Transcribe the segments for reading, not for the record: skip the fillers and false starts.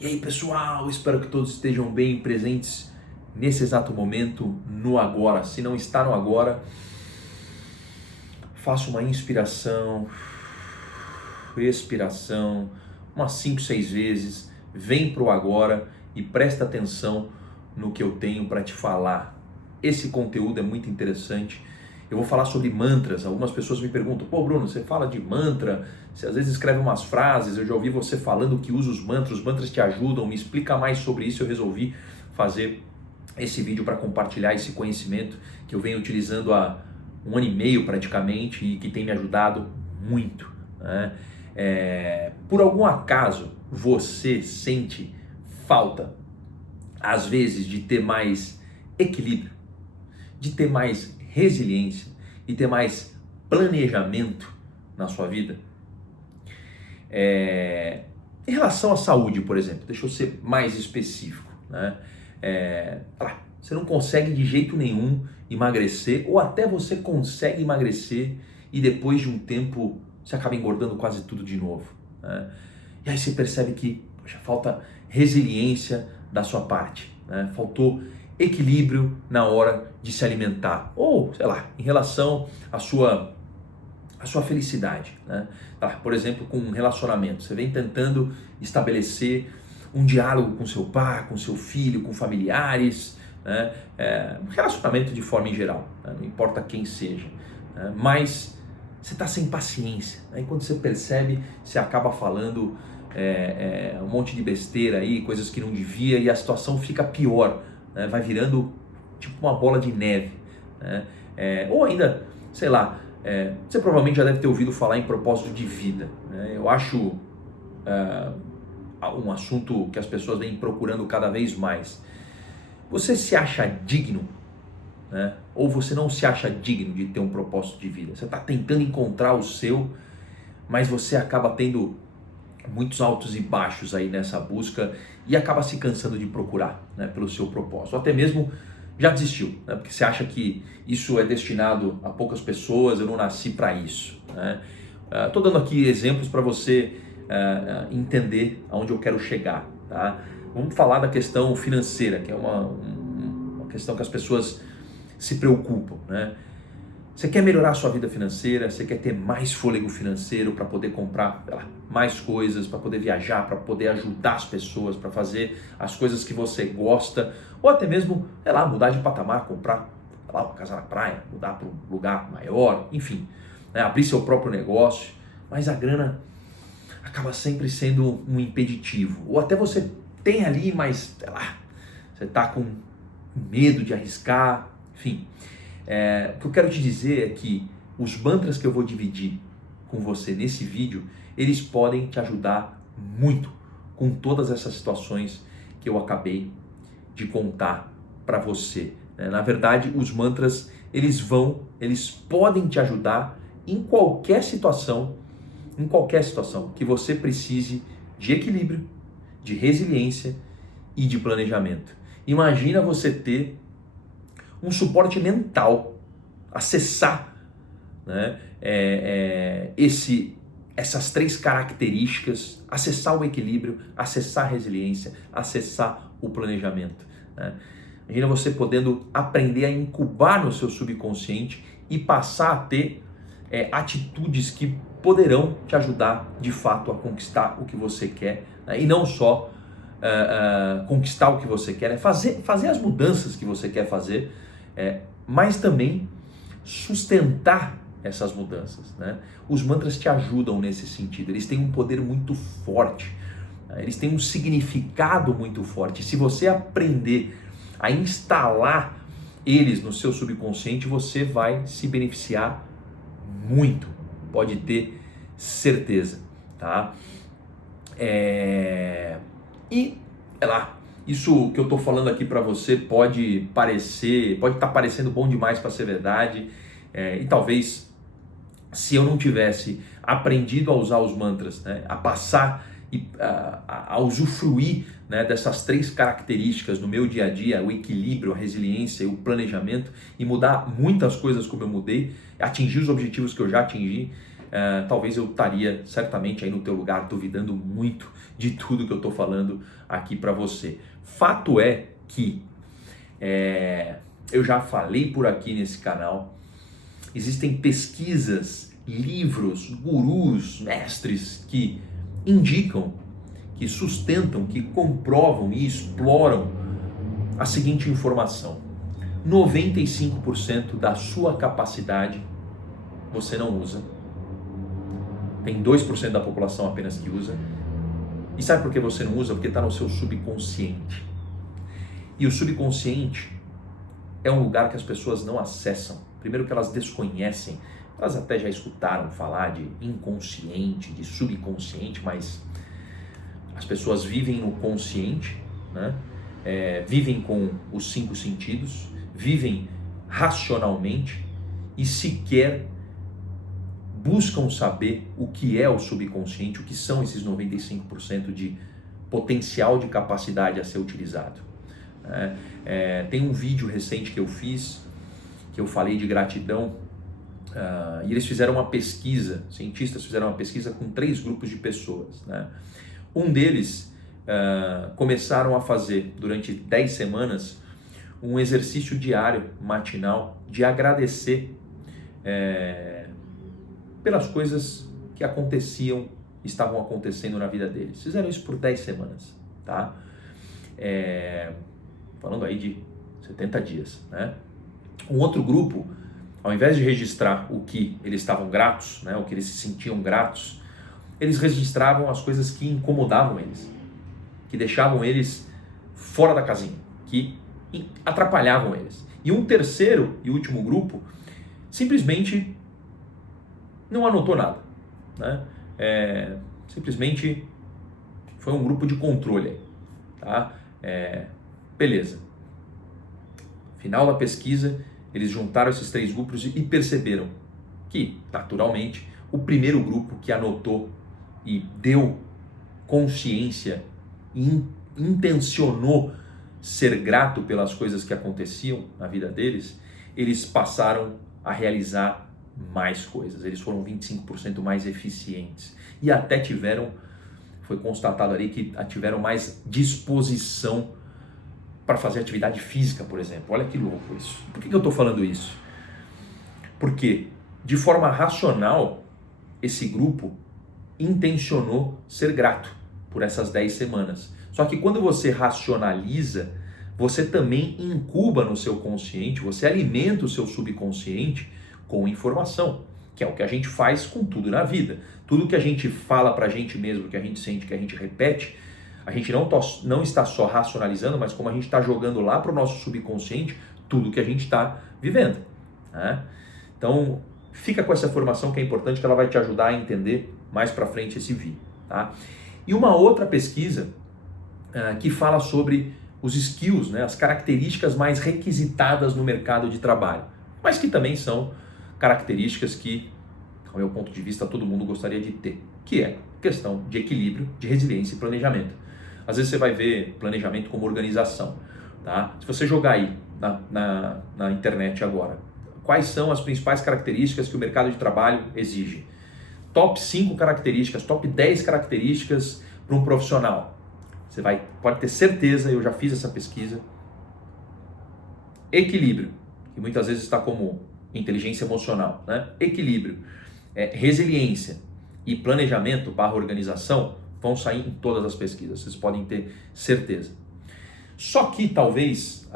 E aí, pessoal, espero que todos estejam bem presentes nesse exato momento, no agora. Se não está no agora, faça uma inspiração, expiração, umas 5, 6 vezes, vem para o agora e presta atenção no que eu tenho para te falar. Esse conteúdo é muito interessante. Eu vou falar sobre mantras. Algumas pessoas me perguntam: pô, Bruno, você fala de mantra, você às vezes escreve umas frases, eu já ouvi você falando que usa os mantras te ajudam, me explica mais sobre isso. Eu resolvi fazer esse vídeo para compartilhar esse conhecimento que eu venho utilizando há 1 ano e meio praticamente e que tem me ajudado muito, né? Por algum acaso você sente falta, às vezes, de ter mais equilíbrio, de ter mais resiliência e ter mais planejamento na sua vida? Em relação à saúde, por exemplo, deixa eu ser mais específico, né? Você não consegue de jeito nenhum emagrecer, ou até você consegue emagrecer e depois de um tempo você acaba engordando quase tudo de novo, né? E aí você percebe que, poxa, falta resiliência da sua parte, né? Faltou equilíbrio na hora de se alimentar, ou sei lá, em relação à sua felicidade, né? Por exemplo, com um relacionamento, você vem tentando estabelecer um diálogo com seu pai, com seu filho, com familiares, né? Um relacionamento de forma em geral, né? Não importa quem seja, né? Mas você está sem paciência, né? E quando você percebe, você acaba falando um monte de besteira aí, coisas que não devia, e a situação fica pior, né? Vai virando tipo uma bola de neve, né? Ou ainda, sei lá, você provavelmente já deve ter ouvido falar em propósito de vida, né? Eu acho um assunto que as pessoas vêm procurando cada vez mais. Você se acha digno, né? Ou você não se acha digno de ter um propósito de vida? Você está tentando encontrar o seu, mas você acaba tendo muitos altos e baixos aí nessa busca e acaba se cansando de procurar, né, pelo seu propósito. Ou até mesmo já desistiu, né, porque você acha que isso é destinado a poucas pessoas, eu não nasci para isso, né? Estou dando aqui exemplos para você entender aonde eu quero chegar, tá? Vamos falar da questão financeira, que é uma questão que as pessoas se preocupam, né? Você quer melhorar a sua vida financeira, você quer ter mais fôlego financeiro para poder comprar mais coisas, para poder viajar, para poder ajudar as pessoas, para fazer as coisas que você gosta, ou até mesmo, mudar de patamar, comprar uma casa na praia, mudar para um lugar maior, enfim, né? Abrir seu próprio negócio, mas a grana acaba sempre sendo um impeditivo. Ou até você tem ali, mas você está com medo de arriscar, enfim. O que eu quero te dizer é que os mantras que eu vou dividir com você nesse vídeo, eles podem te ajudar muito com todas essas situações que eu acabei de contar para você, né? Na verdade, os mantras, eles podem te ajudar em qualquer situação que você precise de equilíbrio, de resiliência e de planejamento. Imagina você ter um suporte mental, acessar, né, essas 3 características, acessar o equilíbrio, acessar a resiliência, acessar o planejamento, né? Imagina você podendo aprender a incubar no seu subconsciente e passar a ter atitudes que poderão te ajudar de fato a conquistar o que você quer, né? E não só conquistar o que você quer, né? Fazer as mudanças que você quer fazer, mas também sustentar essas mudanças, né? Os mantras te ajudam nesse sentido, eles têm um poder muito forte, né? Eles têm um significado muito forte. Se você aprender a instalar eles no seu subconsciente, você vai se beneficiar muito, pode ter certeza, tá? Isso que eu estou falando aqui para você pode estar parecendo bom demais para ser verdade, e talvez, se eu não tivesse aprendido a usar os mantras, né, a passar e a usufruir, né, dessas 3 características no meu dia a dia, o equilíbrio, a resiliência e o planejamento, e mudar muitas coisas como eu mudei, atingir os objetivos que eu já atingi, talvez eu estaria certamente aí no teu lugar duvidando muito de tudo que eu estou falando aqui para você. Fato é que eu já falei por aqui nesse canal, existem pesquisas, livros, gurus, mestres que indicam, que sustentam, que comprovam e exploram a seguinte informação: 95% da sua capacidade você não usa. Tem 2% da população apenas que usa. E sabe por que você não usa? Porque está no seu subconsciente. E o subconsciente é um lugar que as pessoas não acessam. Primeiro que elas desconhecem. Elas até já escutaram falar de inconsciente, de subconsciente, mas as pessoas vivem no consciente, né? Vivem com os 5 sentidos, vivem racionalmente e sequer buscam saber o que é o subconsciente, o que são esses 95% de potencial de capacidade a ser utilizado. Tem um vídeo recente que eu fiz, que eu falei de gratidão, e eles fizeram uma pesquisa, cientistas fizeram uma pesquisa com 3 grupos de pessoas, né? Um deles começaram a fazer durante 10 semanas um exercício diário, matinal, de agradecer pelas coisas que estavam acontecendo na vida deles. Fizeram isso por 10 semanas, tá? Falando aí de 70 dias, né? Um outro grupo, ao invés de registrar o que eles estavam gratos, né, o que eles se sentiam gratos, eles registravam as coisas que incomodavam eles, que deixavam eles fora da casinha, que atrapalhavam eles. E um terceiro e último grupo simplesmente não anotou nada, né? Simplesmente foi um grupo de controle, tá? Beleza. Final da pesquisa, eles juntaram esses 3 grupos e perceberam que, naturalmente, o primeiro grupo que anotou e deu consciência e intencionou ser grato pelas coisas que aconteciam na vida deles, eles passaram a realizar mais coisas. Eles foram 25% mais eficientes e até foi constatado ali que tiveram mais disposição para fazer atividade física, por exemplo. Olha que louco isso. Por que eu estou falando isso? Porque, de forma racional, esse grupo intencionou ser grato por essas 10 semanas. Só que quando você racionaliza, você também incuba no seu consciente, você alimenta o seu subconsciente com informação, que é o que a gente faz com tudo na vida. Tudo que a gente fala pra gente mesmo, que a gente sente, que a gente repete, a gente não está só racionalizando, mas como a gente está jogando lá para o nosso subconsciente tudo que a gente está vivendo, né? Então, fica com essa informação que é importante, que ela vai te ajudar a entender mais para frente esse vídeo, tá? E uma outra pesquisa que fala sobre os skills, né, as características mais requisitadas no mercado de trabalho, mas que também são características que, ao meu ponto de vista, todo mundo gostaria de ter, que é questão de equilíbrio, de resiliência e planejamento. Às vezes você vai ver planejamento como organização, tá? Se você jogar aí na internet agora, quais são as principais características que o mercado de trabalho exige? Top 5 características, top 10 características para um profissional. Você pode ter certeza, eu já fiz essa pesquisa. Equilíbrio, que muitas vezes está como inteligência emocional, né? Equilíbrio, resiliência e planejamento / organização vão sair em todas as pesquisas, vocês podem ter certeza. Só que talvez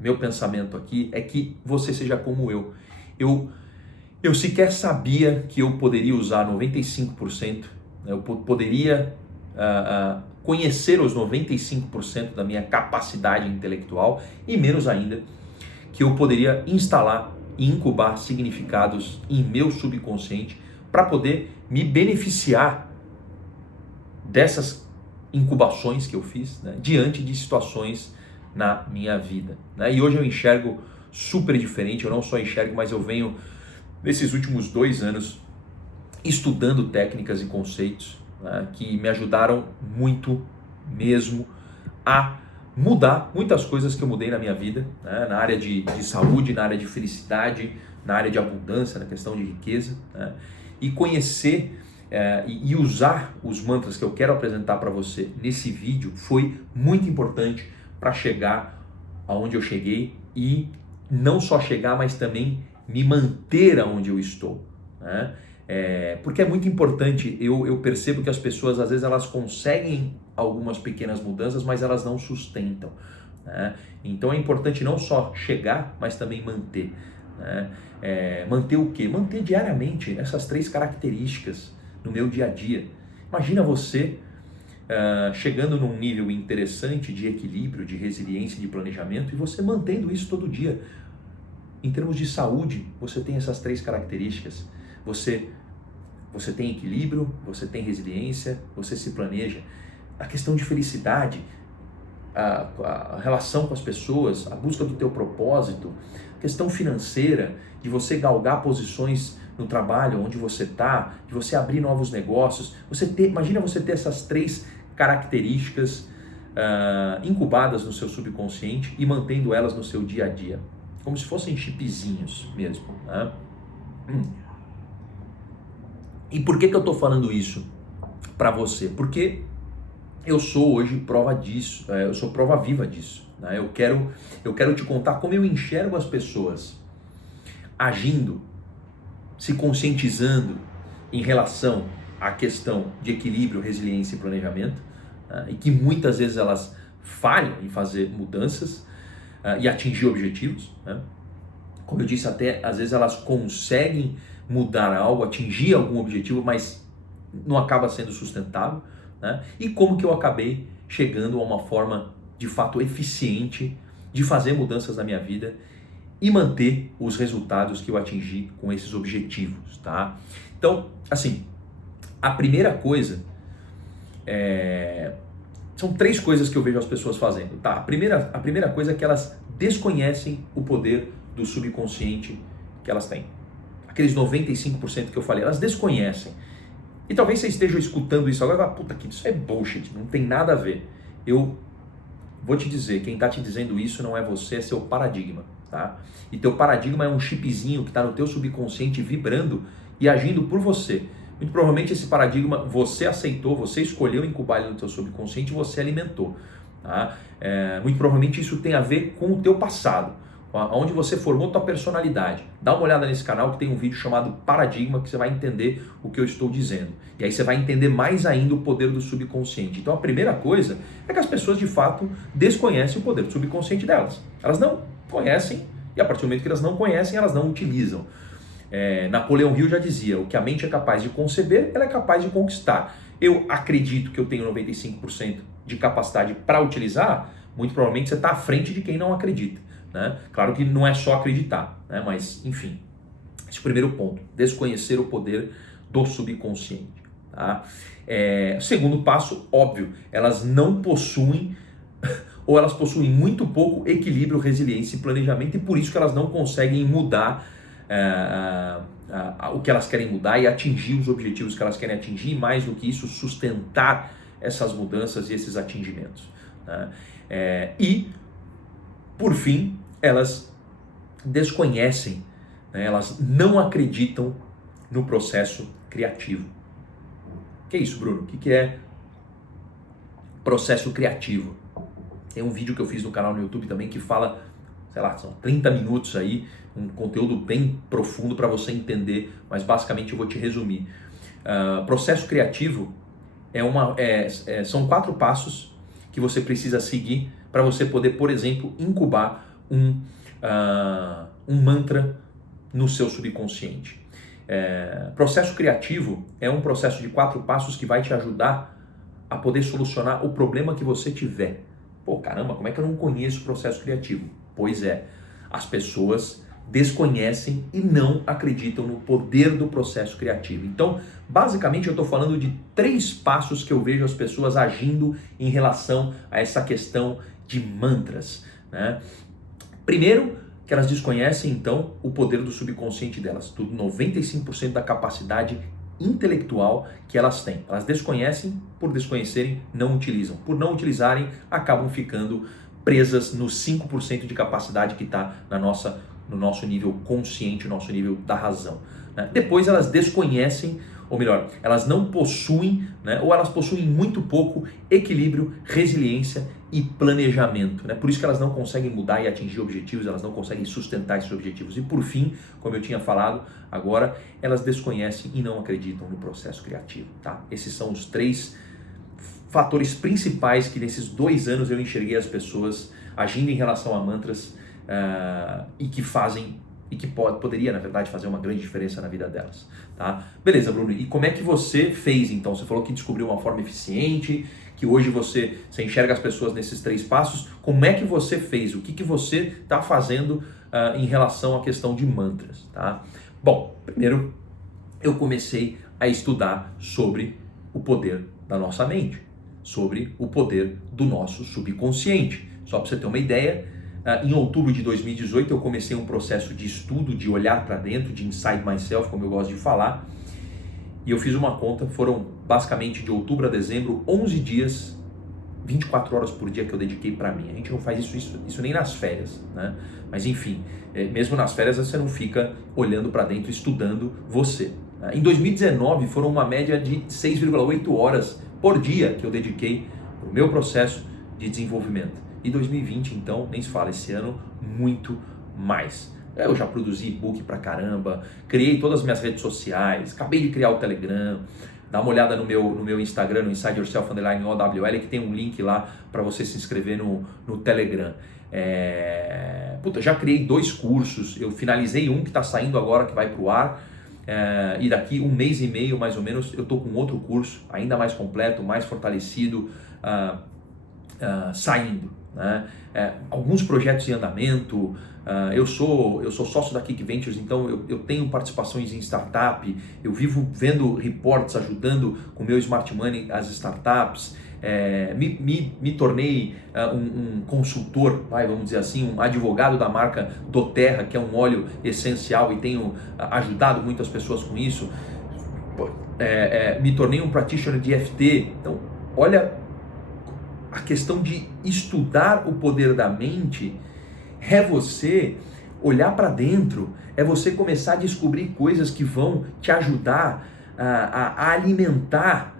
meu pensamento aqui é que você seja como eu. Eu sequer sabia que eu poderia usar 95%, né? Eu poderia conhecer os 95% da minha capacidade intelectual e menos ainda que eu poderia instalar e incubar significados em meu subconsciente para poder me beneficiar dessas incubações que eu fiz, né, diante de situações na minha vida, né? E hoje eu enxergo super diferente. Eu não só enxergo, mas eu venho nesses últimos 2 anos estudando técnicas e conceitos, né, que me ajudaram muito mesmo a mudar muitas coisas que eu mudei na minha vida, né, na área de saúde, na área de felicidade, na área de abundância, na questão de riqueza, né? e conhecer e usar os mantras que eu quero apresentar para você nesse vídeo foi muito importante para chegar aonde eu cheguei e não só chegar, mas também me manter aonde eu estou, né? Porque é muito importante, eu percebo que as pessoas às vezes elas conseguem algumas pequenas mudanças, mas elas não sustentam, né? Então é importante não só chegar, mas também manter, né? Manter o quê? Manter diariamente essas 3 características no meu dia a dia. Imagina você chegando num nível interessante de equilíbrio, de resiliência, de planejamento, e você mantendo isso todo dia. Em termos de saúde, você tem essas 3 características. Você tem equilíbrio, você tem resiliência, você se planeja. A questão de felicidade, a relação com as pessoas, a busca do teu propósito, a questão financeira, de você galgar posições no trabalho onde você está, de você abrir novos negócios. Imagina você ter essas 3 características incubadas no seu subconsciente e mantendo elas no seu dia a dia, como se fossem chipzinhos mesmo, né? E por que eu estou falando isso para você? Porque eu sou hoje prova disso, eu sou prova viva disso, né? Eu quero te contar como eu enxergo as pessoas agindo, se conscientizando em relação à questão de equilíbrio, resiliência e planejamento, né? E que muitas vezes elas falham em fazer mudanças e atingir objetivos, né? Como eu disse, até às vezes elas conseguem mudar algo, atingir algum objetivo, mas não acaba sendo sustentável, né? E como que eu acabei chegando a uma forma de fato eficiente de fazer mudanças na minha vida e manter os resultados que eu atingi com esses objetivos, tá? Então, assim, a primeira coisa são 3 coisas que eu vejo as pessoas fazendo, tá? A primeira coisa é que elas desconhecem o poder do subconsciente que elas têm. Aqueles 95% que eu falei, elas desconhecem. E talvez você esteja escutando isso agora e fala, puta, que isso é bullshit, não tem nada a ver. Eu vou te dizer, quem está te dizendo isso não é você, é seu paradigma, tá? E teu paradigma é um chipzinho que está no teu subconsciente vibrando e agindo por você. Muito provavelmente esse paradigma você aceitou, você escolheu incubar ele no teu subconsciente e você alimentou, tá? Muito provavelmente isso tem a ver com o teu passado, onde você formou tua personalidade. Dá uma olhada nesse canal que tem um vídeo chamado Paradigma, que você vai entender o que eu estou dizendo. E aí você vai entender mais ainda o poder do subconsciente. Então a primeira coisa é que as pessoas de fato desconhecem o poder do subconsciente delas. Elas não conhecem, e a partir do momento que elas não conhecem, elas não utilizam. Napoleão Hill já dizia, o que a mente é capaz de conceber, ela é capaz de conquistar. Eu acredito que eu tenho 95% de capacidade para utilizar, muito provavelmente você está à frente de quem não acredita, né? Claro que não é só acreditar, né? Mas enfim, esse é o primeiro ponto, desconhecer o poder do subconsciente, tá? Segundo passo, óbvio, elas não possuem ou elas possuem muito pouco equilíbrio, resiliência e planejamento, e por isso que elas não conseguem mudar o que elas querem mudar e atingir os objetivos que elas querem atingir, e mais do que isso, sustentar essas mudanças e esses atingimentos, né? E, por fim, elas desconhecem, né? Elas não acreditam no processo criativo. O que é isso, Bruno? O que é processo criativo? Tem um vídeo que eu fiz no canal no YouTube também que fala, sei lá, são 30 minutos aí, um conteúdo bem profundo para você entender, mas basicamente eu vou te resumir. Processo criativo são 4 passos que você precisa seguir para você poder, por exemplo, incubar um mantra no seu subconsciente. Processo criativo é um processo de 4 passos que vai te ajudar a poder solucionar o problema que você tiver. Pô, caramba, como é que eu não conheço o processo criativo? Pois é, as pessoas desconhecem e não acreditam no poder do processo criativo. Então, basicamente, eu estou falando de 3 passos que eu vejo as pessoas agindo em relação a essa questão de mantras, né? Primeiro, que elas desconhecem, então, o poder do subconsciente delas, tudo 95% da capacidade intelectual que elas têm. Elas desconhecem, por desconhecerem, não utilizam. Por não utilizarem, acabam ficando presas nos 5% de capacidade que está no nosso nível consciente, nosso nível da razão, né? Depois elas desconhecem, ou melhor, elas não possuem, né, ou elas possuem muito pouco equilíbrio, resiliência e planejamento, né? Por isso que elas não conseguem mudar e atingir objetivos, elas não conseguem sustentar esses objetivos. E por fim, como eu tinha falado, agora elas desconhecem e não acreditam no processo criativo, tá? Esses são os 3 fatores principais que nesses 2 anos eu enxerguei as pessoas agindo em relação a mantras e que fazem e que poderia, na verdade, fazer uma grande diferença na vida delas, tá? Beleza, Bruno, e como é que você fez, então? Você falou que descobriu uma forma eficiente, que hoje você enxerga as pessoas nesses 3 passos. Como é que você fez? O que você está fazendo em relação à questão de mantras, tá? Bom, primeiro eu comecei a estudar sobre o poder da nossa mente, sobre o poder do nosso subconsciente. Só para você ter uma ideia, em outubro de 2018 eu comecei um processo de estudo, de olhar para dentro, de inside myself, como eu gosto de falar, e eu fiz uma conta, foram basicamente de outubro a dezembro, 11 dias, 24 horas por dia que eu dediquei para mim. A gente não faz isso nem nas férias, né? Mas enfim, mesmo nas férias você não fica olhando para dentro, estudando você. Em 2019 foram uma média de 6,8 horas por dia que eu dediquei para o meu processo de desenvolvimento. E 2020, então, nem se fala, esse ano, muito mais. Eu já produzi e-book pra caramba, criei todas as minhas redes sociais, acabei de criar o Telegram, dá uma olhada no meu Instagram, no Inside Yourself _OWL, que tem um link lá para você se inscrever no Telegram. Já criei 2 cursos, eu finalizei um que está saindo agora, que vai pro ar, e daqui 1 mês e meio, mais ou menos, eu tô com outro curso, ainda mais completo, mais fortalecido, saindo, né? Alguns projetos em andamento. Eu sou sócio da Kick Ventures, então eu tenho participações em startup, eu vivo vendo reports, ajudando com o meu Smart Money as startups, me tornei um consultor, vamos dizer assim, um advogado da marca doTERRA, que é um óleo essencial, e tenho ajudado muitas pessoas com isso. Me tornei um practitioner de EFT. Então, olha, a questão de estudar o poder da mente é você olhar para dentro, é você começar a descobrir coisas que vão te ajudar a alimentar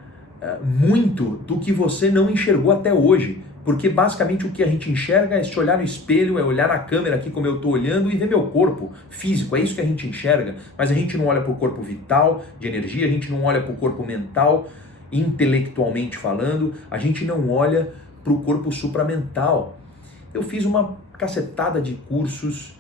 muito do que você não enxergou até hoje. Porque basicamente o que a gente enxerga é se olhar no espelho, é olhar na câmera aqui como eu estou olhando e ver meu corpo físico, é isso que a gente enxerga. Mas a gente não olha para o corpo vital, de energia, a gente não olha para o corpo mental, intelectualmente falando, a gente não olha para o corpo supramental. Eu fiz uma cacetada de cursos,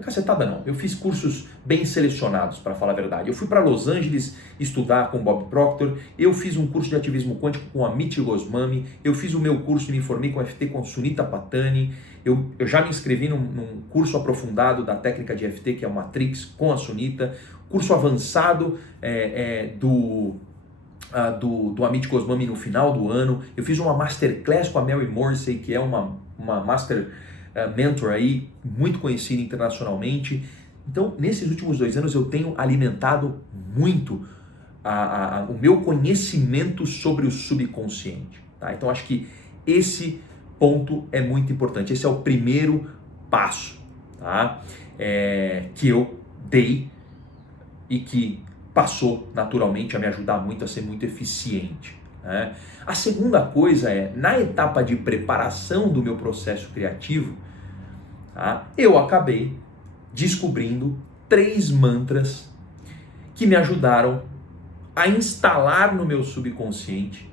cacetada não, eu fiz cursos bem selecionados, para falar a verdade. Eu fui para Los Angeles estudar com Bob Proctor, eu fiz um curso de ativismo quântico com Amit Goswami, eu fiz o meu curso e me formei com FT com Sunita Patani, eu já me inscrevi num curso aprofundado da técnica de FT, que é o Matrix, com a Sunita, curso avançado do Amit Goswami no final do ano. Eu fiz uma masterclass com a Mary Morrissey, que é uma master mentor aí, muito conhecida internacionalmente. Então, nesses últimos 2 anos eu tenho alimentado muito o meu conhecimento sobre o subconsciente, tá? Então, acho que esse ponto é muito importante. Esse é o primeiro passo, tá? Que eu dei e que passou naturalmente a me ajudar muito a ser muito eficiente, né? A segunda coisa na etapa de preparação do meu processo criativo, tá, eu acabei descobrindo 3 mantras que me ajudaram a instalar no meu subconsciente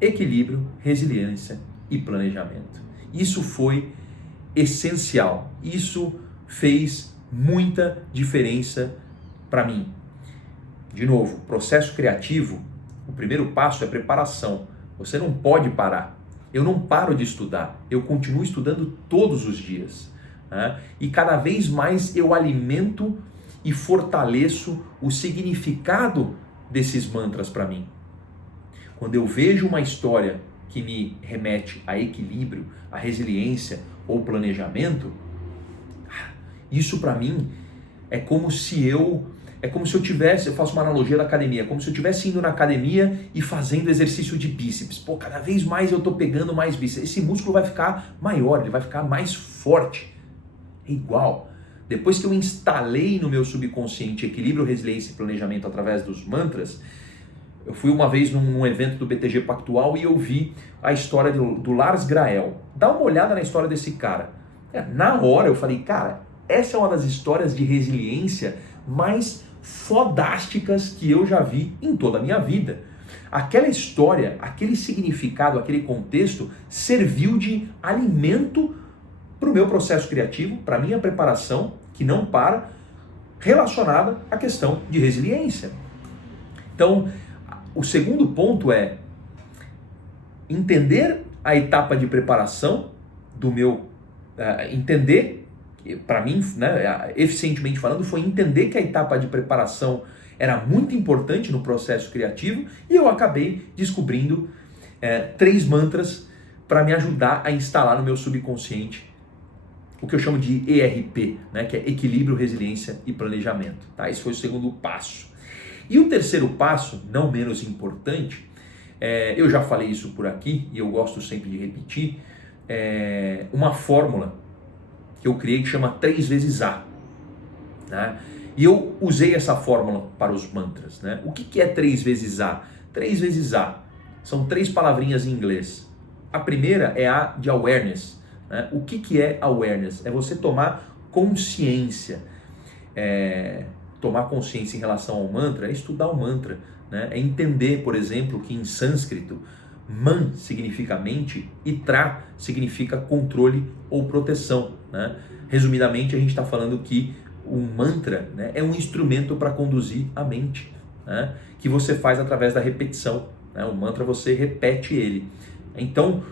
equilíbrio, resiliência e planejamento. Isso foi essencial, isso fez muita diferença para mim. De novo, processo criativo, o primeiro passo é preparação. Você não pode parar. Eu não paro de estudar, eu continuo estudando todos os dias, né? E cada vez mais eu alimento e fortaleço o significado desses mantras para mim. Quando eu vejo uma história que me remete a equilíbrio, a resiliência ou planejamento, isso para mim é como se eu tivesse, eu faço uma analogia da academia, como se eu estivesse indo na academia e fazendo exercício de bíceps. Pô, cada vez mais eu estou pegando mais bíceps. Esse músculo vai ficar maior, ele vai ficar mais forte. É igual. depois que eu instalei no meu subconsciente equilíbrio, resiliência e planejamento através dos mantras, eu fui uma vez num evento do BTG Pactual e eu vi a história do Lars Grael. Dá uma olhada na história desse cara. Na hora eu falei, cara, essa é uma das histórias de resiliência mais fodásticas que eu já vi em toda a minha vida. Aquela história, aquele significado, aquele contexto serviu de alimento para o meu processo criativo, para a minha preparação, que não para, relacionada à questão de resiliência. Então, o segundo ponto é entender a etapa de preparação do meu... entender, para mim, né, eficientemente falando, foi entender que a etapa de preparação era muito importante no processo criativo e eu acabei descobrindo 3 mantras para me ajudar a instalar no meu subconsciente o que eu chamo de ERP, né, que é Equilíbrio, Resiliência e Planejamento. Tá? Esse foi o segundo passo. E o terceiro passo, não menos importante, eu já falei isso por aqui e eu gosto sempre de repetir, uma fórmula que eu criei que chama 3 vezes A. Né? E eu usei essa fórmula para os mantras. Né? O que é 3 vezes A? 3 vezes A são 3 palavrinhas em inglês. A primeira é A de awareness. Né? O que é awareness? É você tomar consciência. Tomar consciência em relação ao mantra é estudar o mantra. Né? É entender, por exemplo, que em sânscrito Man significa mente e Tra significa controle ou proteção. Né? Resumidamente, a gente está falando que o mantra, né, é um instrumento para conduzir a mente, né, que você faz através da repetição. Né? O mantra você repete ele. Então,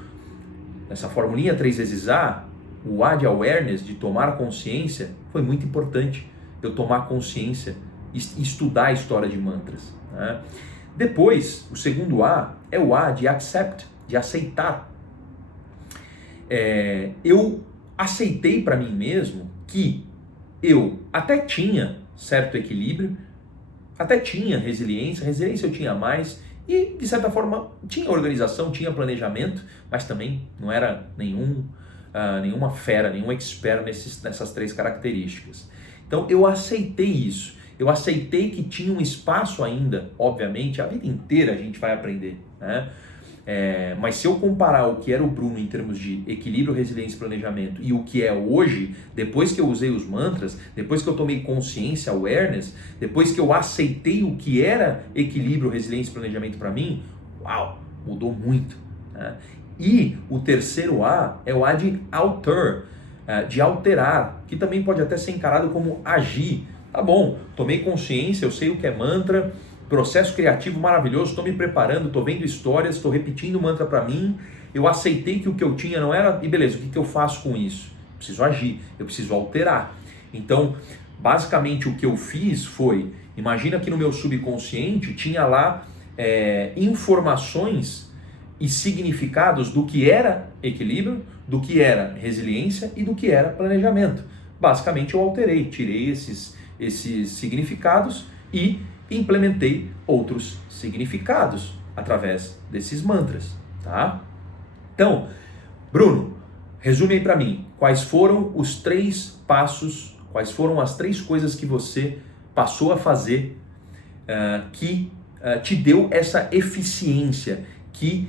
nessa formulinha 3 vezes A, o A de awareness, de tomar consciência, foi muito importante. Eu tomar consciência e estudar a história de mantras. Né? Depois, o segundo A é o A de accept, de aceitar. Eu aceitei para mim mesmo que eu até tinha certo equilíbrio, até tinha resiliência eu tinha mais, e de certa forma tinha organização, tinha planejamento, mas também não era nenhuma fera, nenhum expert nessas 3 características. Então eu aceitei isso. Eu aceitei que tinha um espaço ainda, obviamente, a vida inteira a gente vai aprender, né? Mas se eu comparar o que era o Bruno em termos de equilíbrio, resiliência e planejamento e o que é hoje, depois que eu usei os mantras, depois que eu tomei consciência, awareness, depois que eu aceitei o que era equilíbrio, resiliência e planejamento para mim, uau, mudou muito. Né? E o terceiro A é o A de alter, de alterar, que também pode até ser encarado como agir. Tá bom, tomei consciência, eu sei o que é mantra, processo criativo maravilhoso, estou me preparando, estou vendo histórias, estou repetindo o mantra para mim, eu aceitei que o que eu tinha não era, e beleza, o que eu faço com isso? Preciso agir, eu preciso alterar. Então, basicamente o que eu fiz foi, imagina que no meu subconsciente tinha lá informações e significados do que era equilíbrio, do que era resiliência e do que era planejamento. Basicamente eu alterei, tirei esses significados e implementei outros significados através desses mantras, tá? Então, Bruno, resume aí para mim, quais foram os 3 passos, quais foram as 3 coisas que você passou a fazer que te deu essa eficiência, que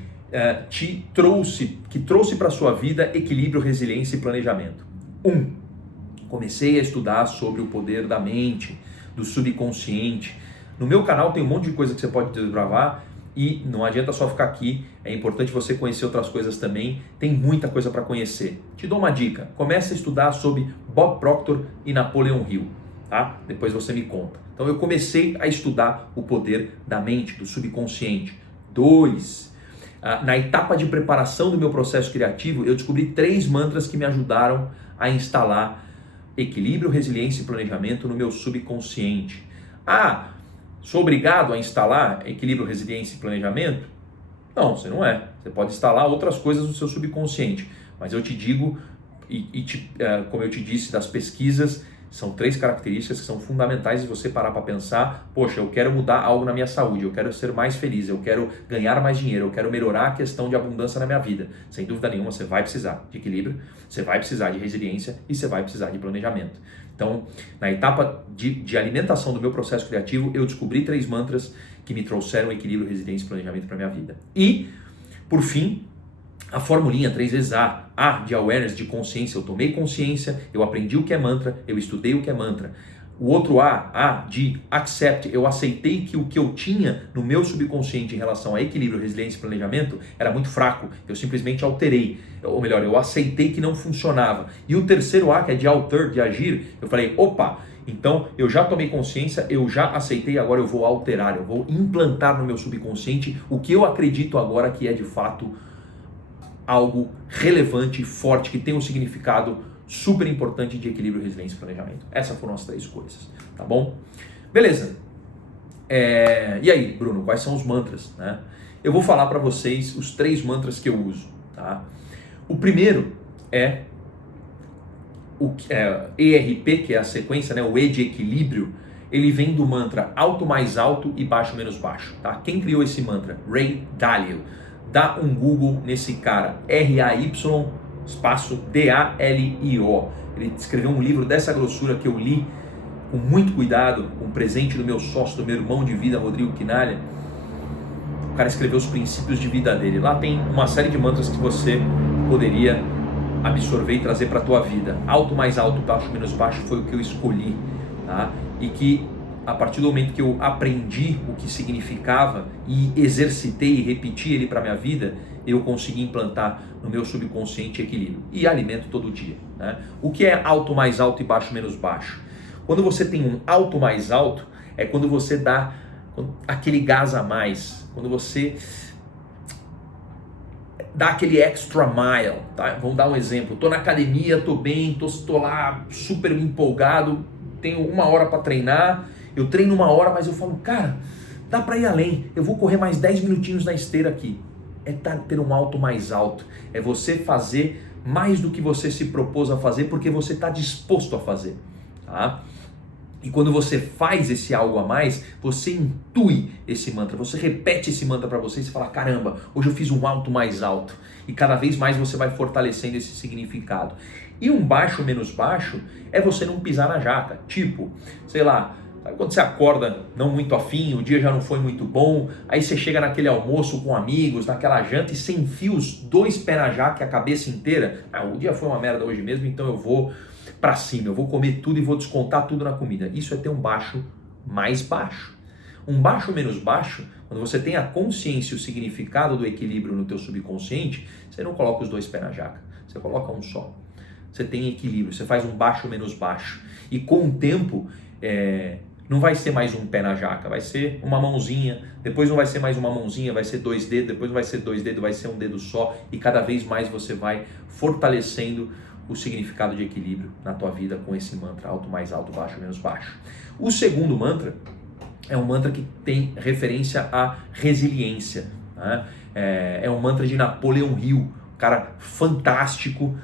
trouxe para a sua vida equilíbrio, resiliência e planejamento. 1. Comecei a estudar sobre o poder da mente, do subconsciente. No meu canal tem um monte de coisa que você pode desbravar e não adianta só ficar aqui, é importante você conhecer outras coisas também, tem muita coisa para conhecer. Te dou uma dica, comece a estudar sobre Bob Proctor e Napoleon Hill, tá? Depois você me conta. Então eu comecei a estudar o poder da mente, do subconsciente. 2. Na etapa de preparação do meu processo criativo, eu descobri 3 mantras que me ajudaram a instalar equilíbrio, resiliência e planejamento no meu subconsciente. Sou obrigado a instalar equilíbrio, resiliência e planejamento? Não, você não é. Você pode instalar outras coisas no seu subconsciente. Mas eu te digo, como eu te disse das pesquisas, São 3 características que são fundamentais de você parar para pensar, poxa, eu quero mudar algo na minha saúde, eu quero ser mais feliz, eu quero ganhar mais dinheiro, eu quero melhorar a questão de abundância na minha vida. Sem dúvida nenhuma, você vai precisar de equilíbrio, você vai precisar de resiliência e você vai precisar de planejamento. Então, na etapa de alimentação do meu processo criativo, eu descobri 3 mantras que me trouxeram equilíbrio, resiliência e planejamento para minha vida. E, por fim, a formulinha 3 vezes A. A de awareness, de consciência. Eu tomei consciência, eu aprendi o que é mantra, eu estudei o que é mantra. O outro A de accept, eu aceitei que o que eu tinha no meu subconsciente em relação a equilíbrio, resiliência e planejamento era muito fraco. Eu simplesmente alterei. Ou melhor, eu aceitei que não funcionava. E o terceiro A, que é de alter, de agir, eu falei, opa, então eu já tomei consciência, eu já aceitei, agora eu vou alterar, eu vou implantar no meu subconsciente o que eu acredito agora que é de fato algo relevante, forte, que tem um significado super importante de equilíbrio, resiliência e planejamento. Essas foram as 3 coisas, tá bom? Beleza. E aí, Bruno, quais são os mantras, né? Eu vou falar para vocês os 3 mantras que eu uso, tá? O primeiro é o ERP, que é a sequência, né? O E de equilíbrio. Ele vem do mantra alto mais alto e baixo menos baixo, tá? Quem criou esse mantra? Ray Dalio. Dá um Google nesse cara, RAY espaço DALIO. Ele escreveu um livro dessa grossura que eu li com muito cuidado, com um presente do meu sócio, do meu irmão de vida, Rodrigo Quinalha. O cara escreveu os princípios de vida dele. Lá tem uma série de mantras que você poderia absorver e trazer para a tua vida. Alto mais alto, baixo menos baixo foi o que eu escolhi, tá? E que a partir do momento que eu aprendi o que significava e exercitei e repeti ele para minha vida, eu consegui implantar no meu subconsciente equilíbrio e alimento todo dia, né? O que é alto mais alto e baixo menos baixo? Quando você tem um alto mais alto, é quando você dá aquele gás a mais, quando você dá aquele extra mile, tá? Vamos dar um exemplo, tô na academia, tô bem, tô lá super empolgado, tenho 1 hora para treinar, eu treino 1 hora, mas eu falo, cara, dá para ir além, eu vou correr mais 10 minutinhos na esteira aqui. É ter um alto mais alto, é você fazer mais do que você se propôs a fazer, porque você está disposto a fazer, tá? E quando você faz esse algo a mais, você intui esse mantra, você repete esse mantra para você e você fala, caramba, hoje eu fiz um alto mais alto. E cada vez mais você vai fortalecendo esse significado. E um baixo menos baixo é você não pisar na jaca. Tipo, sei lá, quando você acorda não muito afim, o dia já não foi muito bom, aí você chega naquele almoço com amigos, naquela janta e você enfia os 2 pés na jaca e a cabeça inteira. O dia foi uma merda hoje mesmo, então eu vou para cima, eu vou comer tudo e vou descontar tudo na comida. Isso é ter um baixo mais baixo. Um baixo menos baixo, quando você tem a consciência e o significado do equilíbrio no teu subconsciente, você não coloca os 2 pés na jaca, você coloca um só. Você tem equilíbrio, você faz um baixo menos baixo. E com o tempo, não vai ser mais um pé na jaca, vai ser uma mãozinha, depois não vai ser mais uma mãozinha, vai ser 2 dedos, depois não vai ser 2 dedos, vai ser um dedo só, e cada vez mais você vai fortalecendo o significado de equilíbrio na tua vida com esse mantra alto mais alto, baixo menos baixo. O segundo mantra é um mantra que tem referência à resiliência, né? É um mantra de Napoleon Hill, um cara fantástico,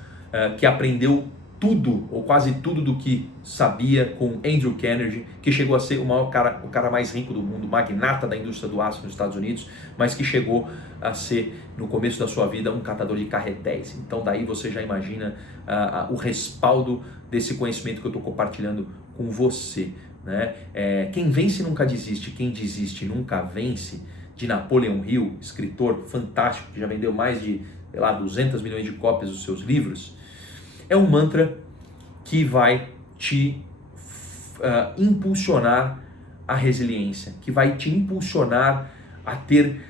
que aprendeu tudo, ou quase tudo do que sabia com Andrew Carnegie, que chegou a ser o cara mais rico do mundo, magnata da indústria do aço nos Estados Unidos, mas que chegou a ser, no começo da sua vida, um catador de carretéis. Então daí você já imagina o respaldo desse conhecimento que eu estou compartilhando com você, né? Quem vence nunca desiste, quem desiste nunca vence, de Napoleon Hill, escritor fantástico, que já vendeu mais de 200 milhões de cópias dos seus livros. É um mantra que vai te impulsionar a resiliência, que vai te impulsionar a ter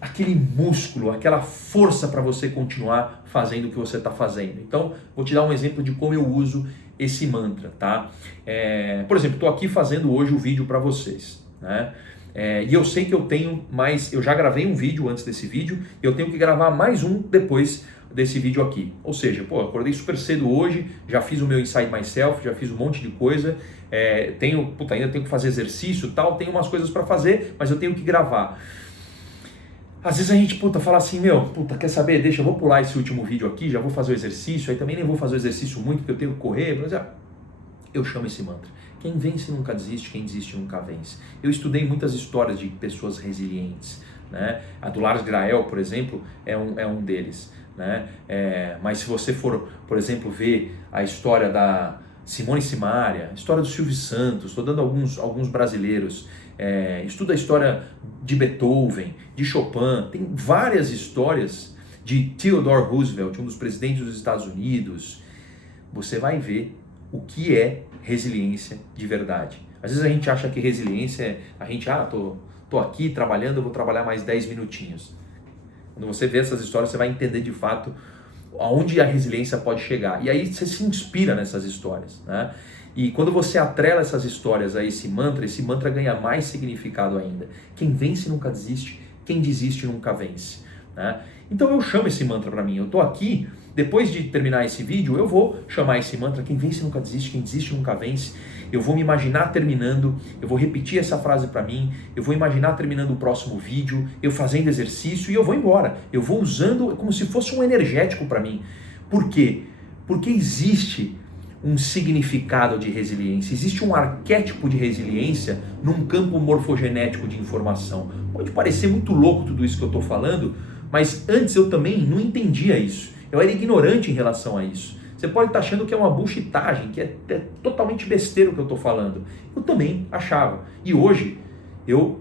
aquele músculo, aquela força para você continuar fazendo o que você está fazendo. Então, vou te dar um exemplo de como eu uso esse mantra, tá? Por exemplo, estou aqui fazendo hoje o vídeo para vocês, né? E eu sei que eu já gravei um vídeo antes desse vídeo, e eu tenho que gravar mais um depois desse vídeo aqui. Ou seja, acordei super cedo hoje, já fiz o meu Inside Myself, já fiz um monte de coisa, ainda tenho que fazer exercício e tal, tenho umas coisas para fazer, mas eu tenho que gravar. Às vezes a gente, fala assim, quer saber? Deixa, eu vou pular esse último vídeo aqui, já vou fazer o exercício, aí também nem vou fazer o exercício muito, porque eu tenho que correr, mas eu chamo esse mantra. Quem vence nunca desiste, quem desiste nunca vence. Eu estudei muitas histórias de pessoas resilientes, né? A do Lars Grael, por exemplo, é um deles, né? Mas se você for, por exemplo, ver a história da Simone Simaria, a história do Silvio Santos, estou dando alguns brasileiros, estuda a história de Beethoven, de Chopin, tem várias histórias de Theodore Roosevelt, um dos presidentes dos Estados Unidos. Você vai ver o que é resiliência de verdade. Às vezes a gente acha que resiliência é a gente, tô aqui trabalhando, eu vou trabalhar mais 10 minutinhos. Quando você vê essas histórias, você vai entender de fato aonde a resiliência pode chegar. E aí você se inspira nessas histórias, né? E quando você atrela essas histórias a esse mantra ganha mais significado ainda. Quem vence nunca desiste, quem desiste nunca vence, né? Então eu chamo esse mantra para mim. Eu tô aqui, depois de terminar esse vídeo, eu vou chamar esse mantra, quem vence nunca desiste, quem desiste nunca vence. Eu vou me imaginar terminando, eu vou repetir essa frase para mim, eu vou imaginar terminando o próximo vídeo, eu fazendo exercício e eu vou embora. Eu vou usando como se fosse um energético para mim. Por quê? Porque existe um significado de resiliência, existe um arquétipo de resiliência num campo morfogenético de informação. Pode parecer muito louco tudo isso que eu estou falando, mas antes eu também não entendia isso. Eu era ignorante em relação a isso. Você pode estar achando que é uma bullshitagem, que é totalmente besteira o que eu estou falando. Eu também achava. E hoje eu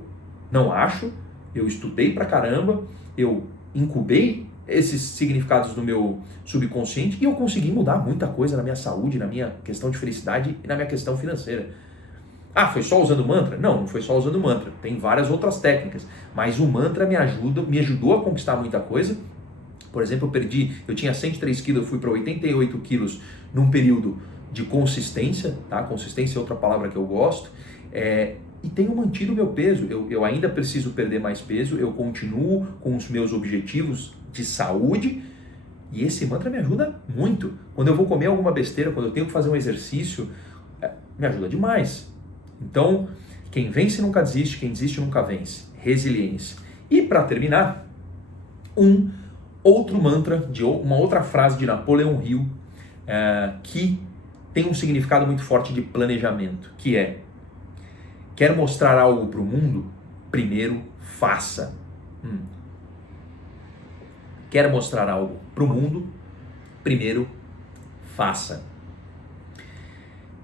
não acho, eu estudei pra caramba, eu incubei esses significados do meu subconsciente e eu consegui mudar muita coisa na minha saúde, na minha questão de felicidade e na minha questão financeira. Foi só usando mantra? Não foi só usando mantra. Tem várias outras técnicas, mas o mantra me ajudou a conquistar muita coisa. Por exemplo, eu tinha 103 quilos, eu fui para 88 quilos num período de consistência, tá? Consistência é outra palavra que eu gosto, e tenho mantido o meu peso. Eu ainda preciso perder mais peso, eu continuo com os meus objetivos de saúde, e esse mantra me ajuda muito. Quando eu vou comer alguma besteira, quando eu tenho que fazer um exercício, me ajuda demais. Então, quem vence nunca desiste, quem desiste nunca vence. Resiliência. E para terminar, outro mantra, uma outra frase de Napoleão Hill, que tem um significado muito forte de planejamento, que é: quer mostrar algo para o mundo? Primeiro faça. Quer mostrar algo para o mundo? Primeiro faça.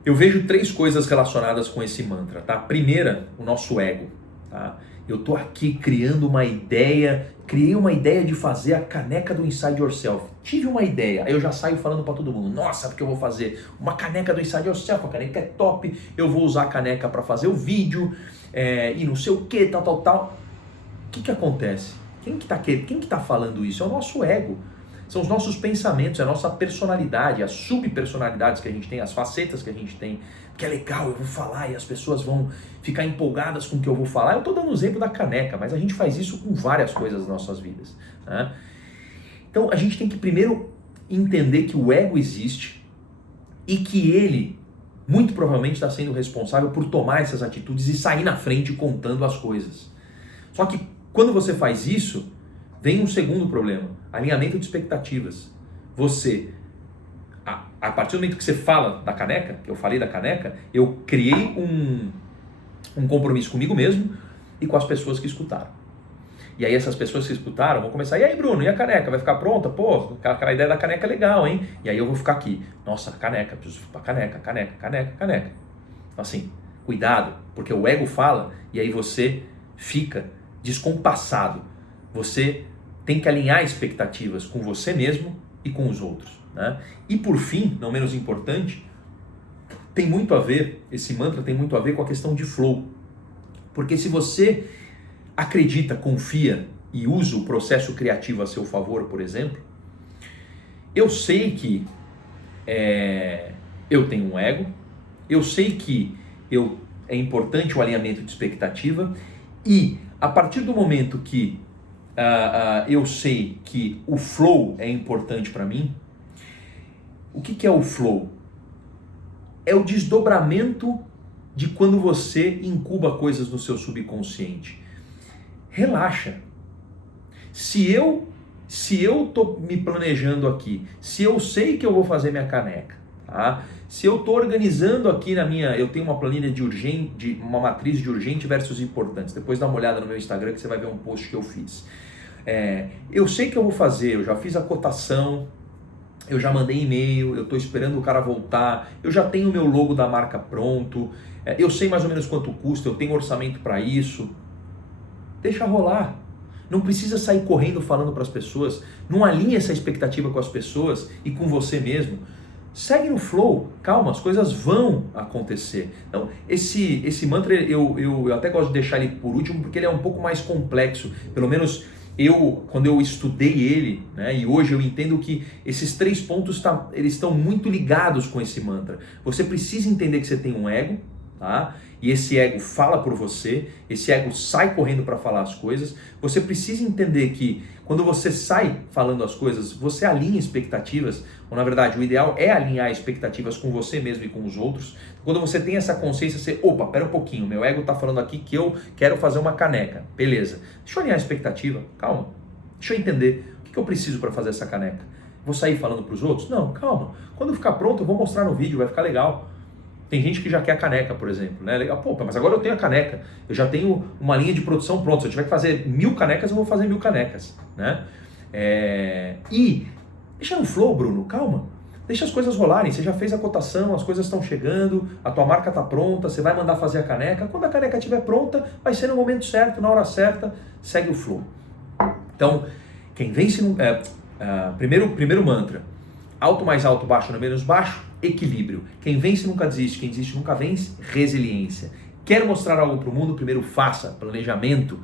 Eu vejo 3 coisas relacionadas com esse mantra, tá? Primeira, o nosso ego, tá? Eu tô aqui criei uma ideia de fazer a caneca do Inside Yourself. Tive uma ideia, aí eu já saio falando para todo mundo: nossa, porque eu vou fazer uma caneca do Inside Yourself, a caneca é top, eu vou usar a caneca para fazer o vídeo, e não sei o que, tal. O que acontece? Quem que tá falando isso? É o nosso ego. São os nossos pensamentos, é a nossa personalidade, as subpersonalidades que a gente tem, as facetas que a gente tem, que é legal, eu vou falar e as pessoas vão ficar empolgadas com o que eu vou falar. Eu estou dando o exemplo da caneca, mas a gente faz isso com várias coisas nas nossas vidas, né? Então a gente tem que primeiro entender que o ego existe e que ele, muito provavelmente, está sendo responsável por tomar essas atitudes e sair na frente contando as coisas. Só que quando você faz isso, vem um segundo problema: alinhamento de expectativas. Você, a partir do momento que você fala da caneca, que eu falei da caneca, eu criei um compromisso comigo mesmo e com as pessoas que escutaram. E aí essas pessoas que escutaram vão começar: e aí, Bruno, e a caneca? Vai ficar pronta? Pô, aquela ideia da caneca é legal, hein? E aí eu vou ficar aqui: nossa, caneca, preciso caneca. Então assim, cuidado, porque o ego fala e aí você fica descompassado. Você tem que alinhar expectativas com você mesmo e com os outros, né? E por fim, não menos importante, esse mantra tem muito a ver com a questão de flow. Porque se você acredita, confia e usa o processo criativo a seu favor, por exemplo, eu sei que eu tenho um ego, eu sei que é importante o alinhamento de expectativa, e a partir do momento que eu sei que o flow é importante para mim. O que é o flow? É o desdobramento de quando você incuba coisas no seu subconsciente. Relaxa. Se eu tô me planejando aqui, se eu sei que eu vou fazer minha caneca, tá? Se eu tô organizando aqui eu tenho uma planilha uma matriz de urgente versus importantes. Depois dá uma olhada no meu Instagram que você vai ver um post que eu fiz. Eu sei que eu vou fazer, eu já fiz a cotação, eu já mandei e-mail, eu estou esperando o cara voltar, eu já tenho o meu logo da marca pronto, eu sei mais ou menos quanto custa, eu tenho orçamento para isso. Deixa rolar. Não precisa sair correndo falando para as pessoas, não alinhe essa expectativa com as pessoas e com você mesmo. Segue no flow, calma, as coisas vão acontecer. Então, esse mantra eu até gosto de deixar ele por último porque ele é um pouco mais complexo. Pelo menos quando eu estudei ele, né, e hoje eu entendo que esses 3 pontos eles estão muito ligados com esse mantra. Você precisa entender que você tem um ego, tá? E esse ego fala por você, esse ego sai correndo para falar as coisas. Você precisa entender que quando você sai falando as coisas, você alinha expectativas, ou na verdade o ideal é alinhar expectativas com você mesmo e com os outros. Quando você tem essa consciência, você, opa, pera um pouquinho, meu ego está falando aqui que eu quero fazer uma caneca, beleza. Deixa eu alinhar a expectativa, calma, deixa eu entender o que eu preciso para fazer essa caneca. Vou sair falando para os outros? Não, calma, quando ficar pronto eu vou mostrar no vídeo, vai ficar legal. Tem gente que já quer a caneca, por exemplo, né? Pô, mas agora eu tenho a caneca, eu já tenho uma linha de produção pronta. Se eu tiver que fazer 1000 canecas, eu vou fazer 1000 canecas, né? E deixa no flow, Bruno, calma. Deixa as coisas rolarem, você já fez a cotação, as coisas estão chegando, a tua marca está pronta, você vai mandar fazer a caneca. Quando a caneca estiver pronta, vai ser no momento certo, na hora certa, segue o flow. Então, quem vence... primeiro mantra, alto mais alto, baixo no menos baixo, equilíbrio. Quem vence nunca desiste, quem desiste nunca vence, resiliência. Quer mostrar algo para o mundo? Primeiro faça, planejamento.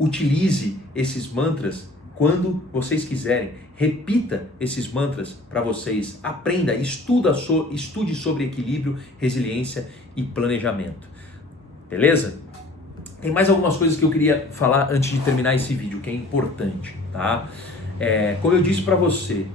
Utilize esses mantras quando vocês quiserem. Repita esses mantras para vocês. Aprenda, estude sobre equilíbrio, resiliência e planejamento. Beleza? Tem mais algumas coisas que eu queria falar antes de terminar esse vídeo, que é importante, tá? Como eu disse para você,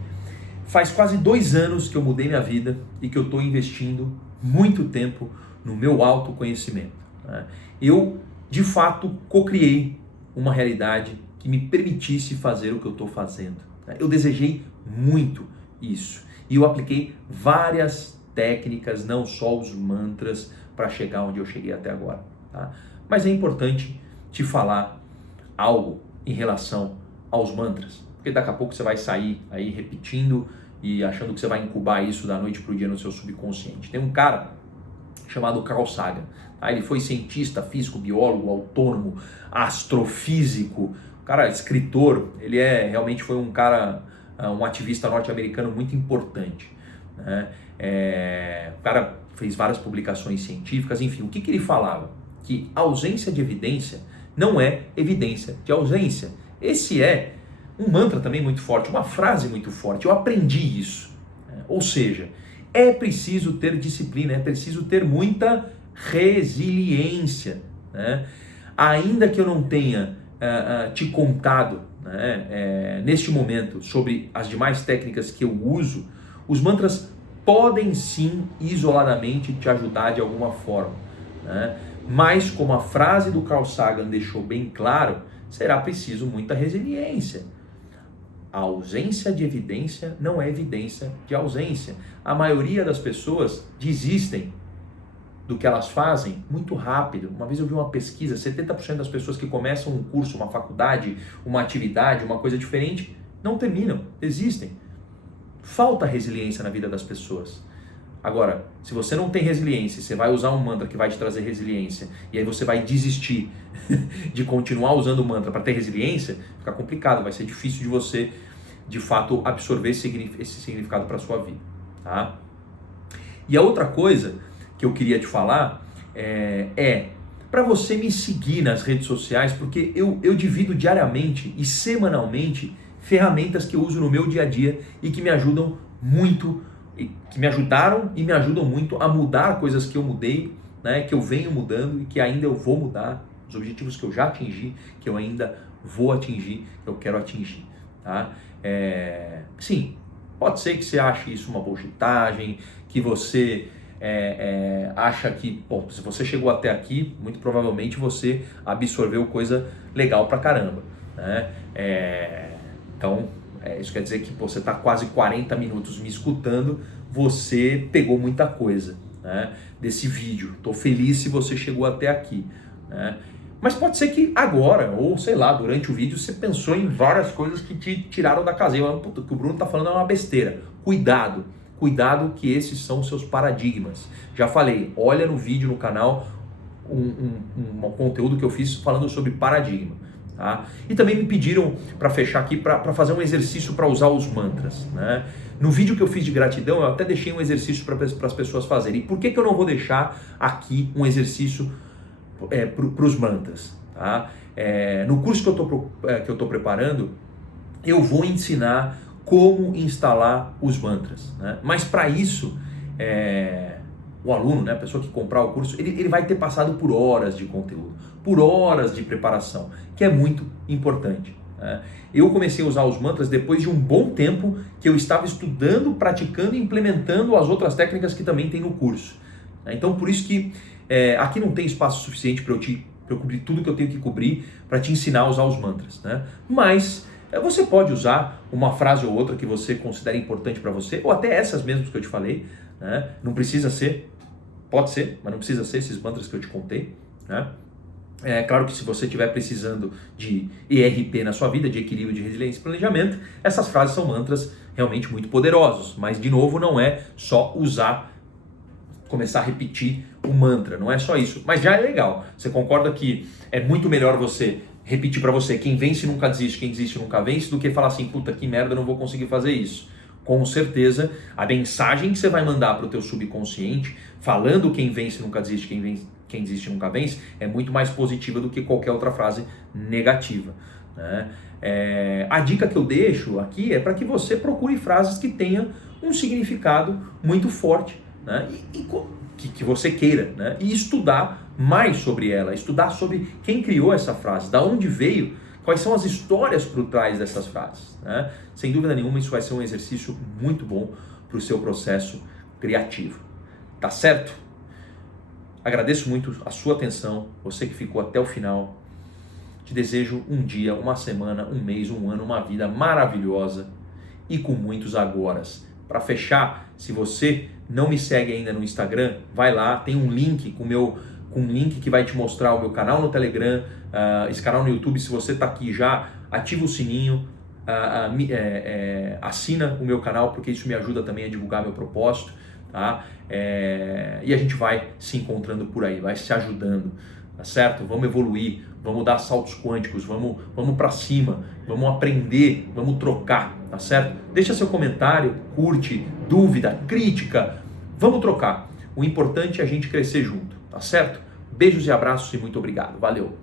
faz quase 2 anos que eu mudei minha vida e que eu estou investindo muito tempo no meu autoconhecimento, né? Eu, de fato, co-criei uma realidade que me permitisse fazer o que eu estou fazendo, né? Eu desejei muito isso e eu apliquei várias técnicas, não só os mantras, para chegar onde eu cheguei até agora, tá? Mas é importante te falar algo em relação aos mantras, porque daqui a pouco você vai sair aí repetindo e achando que você vai incubar isso da noite para o dia no seu subconsciente. Tem um cara chamado Carl Sagan, tá? Ele foi cientista, físico, biólogo, autônomo, astrofísico, cara, escritor. Ele realmente foi um cara, um ativista norte-americano muito importante, né? O cara fez várias publicações científicas, enfim. O que ele falava? Que ausência de evidência não é evidência de ausência. Esse é um mantra também muito forte, uma frase muito forte. Eu aprendi isso, né? Ou seja, é preciso ter disciplina, é preciso ter muita resiliência, né? Ainda que eu não tenha te contado, né, neste momento sobre as demais técnicas que eu uso, os mantras podem sim isoladamente te ajudar de alguma forma, né? Mas como a frase do Carl Sagan deixou bem claro, será preciso muita resiliência. A ausência de evidência não é evidência de ausência. A maioria das pessoas desistem do que elas fazem muito rápido. Uma vez eu vi uma pesquisa, 70% das pessoas que começam um curso, uma faculdade, uma atividade, uma coisa diferente, não terminam, desistem. Falta resiliência na vida das pessoas. Agora, se você não tem resiliência, você vai usar um mantra que vai te trazer resiliência, e aí você vai desistir de continuar usando o mantra para ter resiliência, fica complicado, vai ser difícil de você, de fato, absorver esse significado para a sua vida, tá? E a outra coisa que eu queria te falar para você me seguir nas redes sociais, porque eu divido diariamente e semanalmente ferramentas que eu uso no meu dia a dia e que me ajudam muito, que me ajudaram e me ajudam muito a mudar coisas que eu mudei, né, que eu venho mudando e que ainda eu vou mudar, os objetivos que eu já atingi, que eu ainda vou atingir, que eu quero atingir, tá? Sim, pode ser que você ache isso uma bullshitagem, que você acha que, bom, se você chegou até aqui, muito provavelmente você absorveu coisa legal pra caramba, né? Então, isso quer dizer que você está quase 40 minutos me escutando, você pegou muita coisa, né, desse vídeo. Estou feliz se você chegou até aqui, né? Mas pode ser que agora, ou sei lá, durante o vídeo, você pensou em várias coisas que te tiraram da casinha. Puta, o que o Bruno está falando é uma besteira. Cuidado, cuidado, que esses são os seus paradigmas. Já falei, olha no vídeo no canal um conteúdo que eu fiz falando sobre paradigma. Tá? E também me pediram para fechar aqui, para fazer um exercício para usar os mantras, né? No vídeo que eu fiz de gratidão, eu até deixei um exercício para as pessoas fazerem. E por que eu não vou deixar aqui um exercício para os mantras? Tá? No curso que eu estou preparando, eu vou ensinar como instalar os mantras, né? Mas para isso, o aluno, né, a pessoa que comprar o curso, ele vai ter passado por horas de conteúdo, por horas de preparação, que é muito importante, né? Eu comecei a usar os mantras depois de um bom tempo que eu estava estudando, praticando e implementando as outras técnicas que também tem no curso, né? Então, por isso que aqui não tem espaço suficiente para eu cobrir tudo que eu tenho que cobrir para te ensinar a usar os mantras, né? Mas você pode usar uma frase ou outra que você considera importante para você, ou até essas mesmas que eu te falei, né? Não precisa ser, pode ser, mas não precisa ser esses mantras que eu te contei, né? É claro que se você estiver precisando de ERP na sua vida, de equilíbrio, de resiliência e planejamento, essas frases são mantras realmente muito poderosos. Mas, de novo, não é só usar, começar a repetir o mantra, não é só isso. Mas já é legal. Você concorda que é muito melhor você repetir para você: quem vence nunca desiste, quem desiste nunca vence, do que falar assim: puta, que merda, não vou conseguir fazer isso. Com certeza, a mensagem que você vai mandar para o teu subconsciente, falando quem vence nunca desiste, quem desiste nunca vence, é muito mais positiva do que qualquer outra frase negativa, né? A dica que eu deixo aqui é para que você procure frases que tenham um significado muito forte, né? Que você queira, né? E estudar mais sobre ela, estudar sobre quem criou essa frase, da onde veio, quais são as histórias por trás dessas frases, né? Sem dúvida nenhuma, isso vai ser um exercício muito bom para o seu processo criativo. Tá certo? Agradeço muito a sua atenção, você que ficou até o final. Te desejo um dia, uma semana, um mês, um ano, uma vida maravilhosa e com muitos agoras. Para fechar, se você não me segue ainda no Instagram, vai lá, tem um link com um link que vai te mostrar o meu canal no Telegram, esse canal no YouTube. Se você está aqui já, ativa o sininho, assina o meu canal, porque isso me ajuda também a divulgar meu propósito, tá? E a gente vai se encontrando por aí, vai se ajudando, tá certo? Vamos evoluir, vamos dar saltos quânticos, vamos para cima, vamos aprender, vamos trocar, tá certo? Deixa seu comentário, curte, dúvida, crítica, vamos trocar. O importante é a gente crescer junto, tá certo? Beijos e abraços e muito obrigado. Valeu!